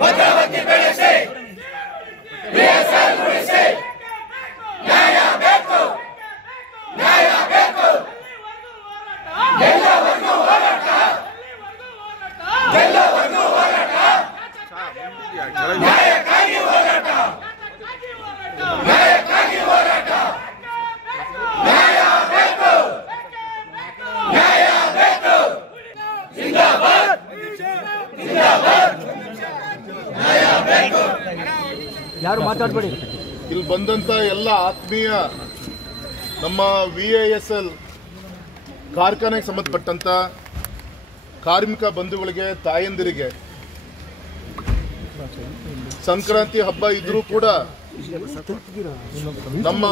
ಭದ್ರಾವತಿ ಬೆಳೆಸಿ ಬಿಎಸ್ಎಲ್ ಉಳಿಸಿ ನ್ಯಾಯ ಬೇಕು ನ್ಯಾಯ ಬೇಕು ಎಲ್ಲವರೆಗೂ ಹೋರಾಟ ಎಲ್ಲವರೆಗೂ ಹೋರಾಟ ನ್ಯಾಯಕ್ಕಾಗಿ ಹೋರಾಟ ನ್ಯಾಯಕ್ಕಾಗಿ ಹೋರಾಟ ನ್ಯಾಯ ಬೇಕು ನ್ಯಾಯ ಬೇಕು ಜಿಂದಾಬಾದ್ ಜಿಂದಾಬಾದ್ ನ್ಯಾಯ ಬೇಕು. ಯಾರು ಮಾತಾಡಬೇಡಿ. ಇಲ್ಲಿ ಬಂದಂತ ಎಲ್ಲ ಆತ್ಮೀಯ ನಮ್ಮ ವಿಎಎಸ್ಎಲ್ ಕಾರ್ಖಾನೆಗೆ ಸಂಬಂಧಪಟ್ಟಂತ ಕಾರ್ಮಿಕ ಬಂಧುಗಳಿಗೆ ತಾಯಂದಿರಿಗೆ ಸಂಕ್ರಾಂತಿ ಹಬ್ಬ ಇದ್ರೂ ಕೂಡ ನಮ್ಮ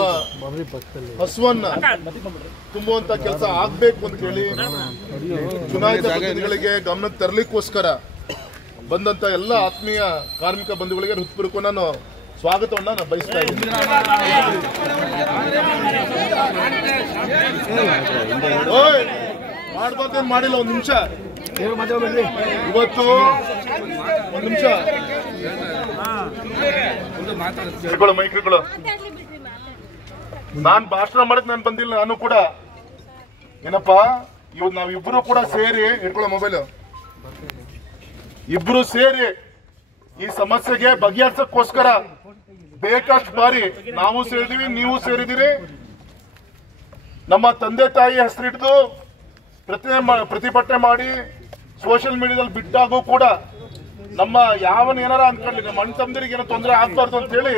ಹಸುವನ್ನ ತುಂಬುವಂತ ಕೆಲಸ ಆಗ್ಬೇಕು ಅಂತ ಹೇಳಿ ಚುನಾಯಿತ ಪ್ರತಿನಿಧಿಗಳಿಗೆ ಗಮನಕ್ಕೆ ತರಲಿಕ್ಕೋಸ್ಕರ ಬಂದಂತ ಎಲ್ಲ ಆತ್ಮೀಯ ಕಾರ್ಮಿಕ ಬಂಧುಗಳಿಗೆ ಹೃತ್ಪೂರ್ವಕ ನಾನು ಸ್ವಾಗತವನ್ನ ನಾನು ಬಯಸ್ತಾ ಇದ್ದೀನಿ. ಮಾಡ್ಬಾರ್ದೇನು ಮಾಡಿಲ್ಲ. ಒಂದ್ ನಿಮಿಷ ಇವತ್ತು ಒಂದ್ ನಿಮಿಷ ಮೈಕ್ರಿಗಳು ನಾನ್ ಭಾಷಣ ಮಾಡಕ್ ನಾನು ಬಂದಿಲ್ಲ. ನಾನು ಕೂಡ ಏನಪ್ಪಾ ಇವತ್ತು ನಾವಿಬ್ರು ಕೂಡ ಸೇರಿ ಇಟ್ಕೊಳ್ಳೋ ಮೊಬೈಲ್ ಇಬ್ರು ಸೇರಿ ಈ ಸಮಸ್ಯೆಗೆ ಬಗೆಹರಿಸಕ್ಕೋಸ್ಕರ ಬೇಕಷ್ಟು ಬಾರಿ ನಾವು ಸೇರಿದೀವಿ, ನೀವು ಸೇರಿದಿರಿ. ನಮ್ಮ ತಂದೆ ತಾಯಿ ಹೆಸರಿಟ್ಟು ಪ್ರತಿಭಟನೆ ಮಾಡಿ ಸೋಷಿಯಲ್ ಮೀಡಿಯಾದಲ್ಲಿ ಬಿಟ್ಟಾಗೂ ಕೂಡ ನಮ್ಮ ಯಾವನ್ ಏನಾರ ಅನ್ಕೊಳ್ಳಿ ನಮ್ಮ ಅಣ್ಣ ತಮ್ಮದಿರಿಗೆ ಏನೋ ತೊಂದರೆ ಆಗ್ಬಾರ್ದು ಅಂತ ಹೇಳಿ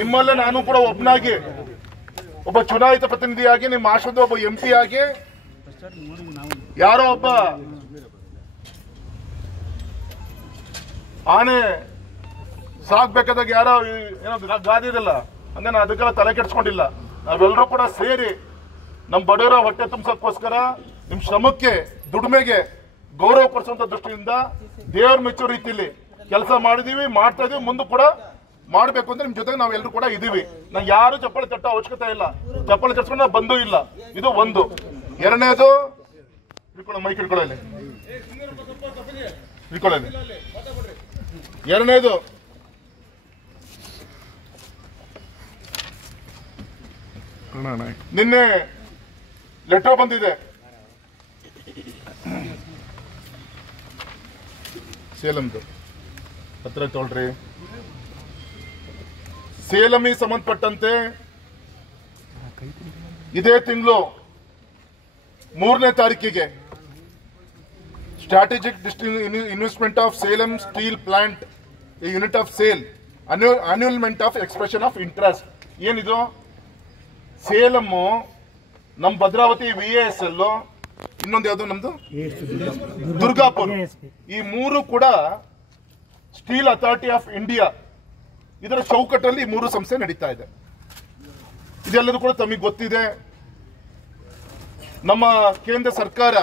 ನಿಮ್ಮಲ್ಲೇ ನಾನು ಕೂಡ ಒಬ್ಬನಾಗಿ ಒಬ್ಬ ಚುನಾಯಿತ ಪ್ರತಿನಿಧಿಯಾಗಿ ನಿಮ್ಮ ಆಶ್ರಮದ ಒಬ್ಬ MP ಆಗಿ ಯಾರೋ ಒಬ್ಬ ಆನೆ ಸಾಕ್ಬೇಕಾದಾಗ ಯಾರೋ ಏನೋ ಗಾದಿ ಇದಲ್ಲ ಅಂದ್ರೆ ನಾನು ಅದಕ್ಕೆಲ್ಲ ತಲೆ ಕೆಡ್ಸ್ಕೊಂಡಿಲ್ಲ. ನಾವೆಲ್ಲರೂ ಕೂಡ ಸೇರಿ ನಮ್ಮ ಬಡವರ ಹೊಟ್ಟೆ ತುಂಬಿಸೋಕ್ಕೋಸ್ಕರ ನಿಮ್ ಶ್ರಮಕ್ಕೆ ದುಡಿಮೆಗೆ ಗೌರವ ಪಡಿಸುವಂತ ದೃಷ್ಟಿಯಿಂದ ದೇವರ ಮೆಚ್ಚೋ ರೀತಿಯಲ್ಲಿ ಕೆಲಸ ಮಾಡಿದೀವಿ, ಮಾಡ್ತಾ ಇದೀವಿ, ಮುಂದೆ ಕೂಡ ಮಾಡ್ಬೇಕು ಅಂದ್ರೆ ನಿಮ್ ಜೊತೆಗೆ ನಾವೆಲ್ಲರೂ ಕೂಡ ಇದೀವಿ. ನಂಗೆ ಯಾರು ಚಪ್ಪಲಿ ತಟ್ಟೋ ಅವಶ್ಯಕತೆ ಇಲ್ಲ, ಚಪ್ಪಲಿ ತಟ್ಸ್ಕೊಂಡು ನಾವು ಬಂದೂ ಇಲ್ಲ. ಇದು ಒಂದು. ಎರಡನೇದು ಮೈಕ್ ಇಟ್ಕೊಳ್ಳಿ ಇಟ್ಕೊಳ್ಳಿ. ಎರಡನೇದು ನಿನ್ನೆ ಲೆಟರ್ ಬಂದಿದೆ ಸೇಲಂದು ಹತ್ರ ತೊಳ್ರಿ. ಸೇಲಂಗೆ ಸಂಬಂಧಪಟ್ಟಂತೆ ಇದೇ ತಿಂಗಳು 3ನೇ ತಾರೀಕಿಗೆ strategic investment of Salem steel plant unit of SAIL annulment of expression of interest. ಏನಿದು ಸೇಲಮ್ಮು ನಮ್ಮ ಭದ್ರಾವತಿ VASL ಇನ್ನೊಂದು ಯಾವ್ದು ನಮ್ದು ದುರ್ಗಾಪುರ, ಈ ಮೂರು ಕೂಡ ಸ್ಟೀಲ್ ಅಥಾರಿಟಿ ಆಫ್ ಇಂಡಿಯಾ ಇದರ ಚೌಕಟ್ಟಲ್ಲಿ ಈ ಮೂರು ಸಂಸ್ಥೆ ನಡೀತಾ ಇದೆ. ಇದೆಲ್ಲದೂ ಕೂಡ ತಮಗೆ ಗೊತ್ತಿದೆ. ನಮ್ಮ ಕೇಂದ್ರ ಸರ್ಕಾರ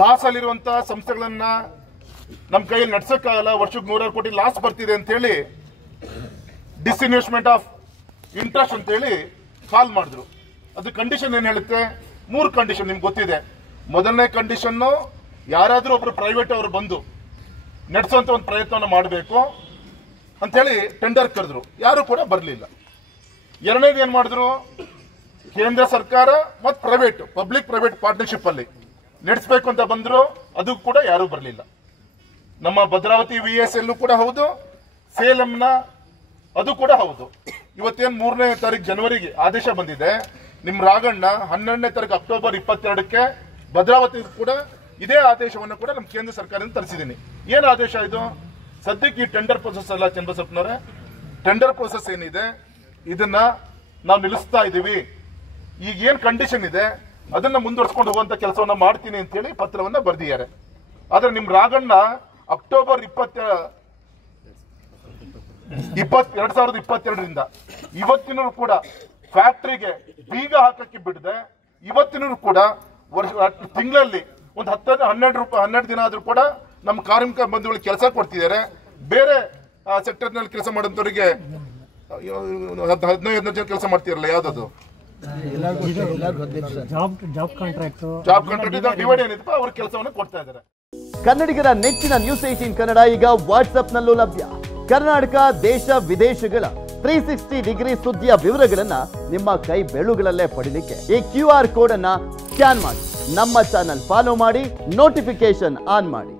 ಲಾಸ್ ಅಲ್ಲಿರುವಂತಹ ಸಂಸ್ಥೆಗಳನ್ನ ನಮ್ಮ ಕೈಯಲ್ಲಿ ನಡ್ಸಕ್ಕಾಗಲ್ಲ, ವರ್ಷಕ್ಕೆ 100 ಕೋಟಿ ಲಾಸ್ ಬರ್ತಿದೆ ಅಂತ ಹೇಳಿ ಡಿಸ್ಇನ್ವೆಸ್ಟ್ಮೆಂಟ್ ಆಫ್ ಇಂಟ್ರೆಸ್ಟ್ ಅಂತ ಹೇಳಿ ಕಾಲ್ ಮಾಡಿದ್ರು. ಅದು ಕಂಡೀಷನ್ ಏನ್ ಹೇಳುತ್ತೆ? 3 ಕಂಡೀಷನ್ ನಿಮ್ಗೆ ಗೊತ್ತಿದೆ. ಮೊದಲನೇ ಕಂಡೀಷನ್ ಯಾರಾದ್ರೂ ಒಬ್ರು ಪ್ರೈವೇಟ್ ಅವರು ಬಂದು ನಡೆಸುವಂತ ಒಂದು ಪ್ರಯತ್ನವನ್ನು ಮಾಡಬೇಕು ಅಂತ ಹೇಳಿ ಟೆಂಡರ್ ಕರೆದ್ರು, ಯಾರು ಕೂಡ ಬರಲಿಲ್ಲ. ಎರಡನೇದು ಏನ್ ಮಾಡಿದ್ರು? ಕೇಂದ್ರ ಸರ್ಕಾರ ಮತ್ತು ಪ್ರೈವೇಟ್ ಪಬ್ಲಿಕ್ ಪ್ರೈವೇಟ್ ಪಾರ್ಟ್ನರ್ಶಿಪ್ ಅಲ್ಲಿ ನಡೆಸಬೇಕು ಅಂತ ಬಂದ್ರು, ಅದು ಕೂಡ ಯಾರು ಬರಲಿಲ್ಲ. ನಮ್ಮ ಭದ್ರಾವತಿ VASL ಕೂಡ ಹೌದು, ಸೇಲಂನ ಅದು ಕೂಡ ಹೌದು. ಇವತ್ತೇನು 3ನೇ ತಾರೀಕು ಜನವರಿಗೆ ಆದೇಶ ಬಂದಿದೆ. ನಿಮ್ ರಾಘಣ್ಣ 12ನೇ ತಾರೀಕು ಅಕ್ಟೋಬರ್ 22ಕ್ಕೆ ಭದ್ರಾವತಿ ಕೂಡ ಇದೇ ಆದೇಶವನ್ನು ಕೂಡ ನಮ್ಮ ಕೇಂದ್ರ ಸರ್ಕಾರದಿಂದ ತರಿಸಿದ್ದೀನಿ. ಏನ್ ಆದೇಶ ಇದು? ಸದ್ಯಕ್ಕೆ ಈ ಟೆಂಡರ್ ಪ್ರೊಸೆಸ್ ಅಲ್ಲ ಚಂದ್ರಸಪ್ಪನವರೇ, ಟೆಂಡರ್ ಪ್ರೊಸೆಸ್ ಏನಿದೆ ಇದನ್ನ ನಾವು ನಿಲ್ಲಿಸ್ತಾ ಇದೀವಿ. ಈಗ ಏನ್ ಕಂಡೀಷನ್ ಇದೆ ಅದನ್ನ ಮುಂದುವರ್ಸ್ಕೊಂಡು ಹೋಗುವಂತ ಕೆಲಸವನ್ನ ಮಾಡ್ತೀನಿ ಅಂತ ಹೇಳಿ ಪತ್ರವನ್ನ ಬರೆದಿದ್ದಾರೆ. ಆದ್ರೆ ನಿಮ್ ರಾಘಣ್ಣ ಅಕ್ಟೋಬರ್ 2022ರಿಂದ ಇವತ್ತಿನೂ ಕೂಡ ಫ್ಯಾಕ್ಟರಿಗೆ ಬೀಗ ಹಾಕಕ್ಕೆ ಬಿಡದೆ ಇವತ್ತಿನೂ ಕೂಡ ತಿಂಗಳಲ್ಲಿ ಒಂದು 12 ದಿನ ಆದ್ರೂ ಕೂಡ ನಮ್ಮ ಕಾರ್ಮಿಕ ಬಂಧುಗಳಿಗೆ ಕೆಲಸ ಕೊಡ್ತಿದ್ದಾರೆ. ಬೇರೆ ಸೆಕ್ಟರ್ ನಲ್ಲಿ ಕೆಲಸ ಮಾಡೋಂಥವ್ರಿಗೆ 15 ಜನ ಕೆಲಸ ಮಾಡ್ತಿರಲ್ಲ, ಯಾವ್ದದು ಜಾಬ್ ಕಾಂಟ್ರಾಕ್ಟ್ ಡಿವೈಡ್ ಏನಿದೆ ಅವ್ರ ಕೆಲಸವನ್ನು ಕೊಡ್ತಾ ಇದ್ದಾರೆ. ಕನ್ನಡಿಗರ ನೆಚ್ಚಿನ ನ್ಯೂಸ್ 18 ಕನ್ನಡ ಈಗ ವಾಟ್ಸ್ಆಪ್ನಲ್ಲೂ ಲಭ್ಯ. ಕರ್ನಾಟಕ ದೇಶ ವಿದೇಶಗಳ 360 ಡಿಗ್ರಿ ಸುದ್ದಿಯ ವಿವರಗಳನ್ನ ನಿಮ್ಮ ಕೈ ಬೆರಳುಗಳಲ್ಲೇ ಪಡಿಲಿಕ್ಕೆ ಈ QR ಕೋಡ್ ಅನ್ನ ಸ್ಕ್ಯಾನ್ ಮಾಡಿ ನಮ್ಮ ಚಾನಲ್ ಫಾಲೋ ಮಾಡಿ, ನೋಟಿಫಿಕೇಶನ್ ಆನ್ ಮಾಡಿ.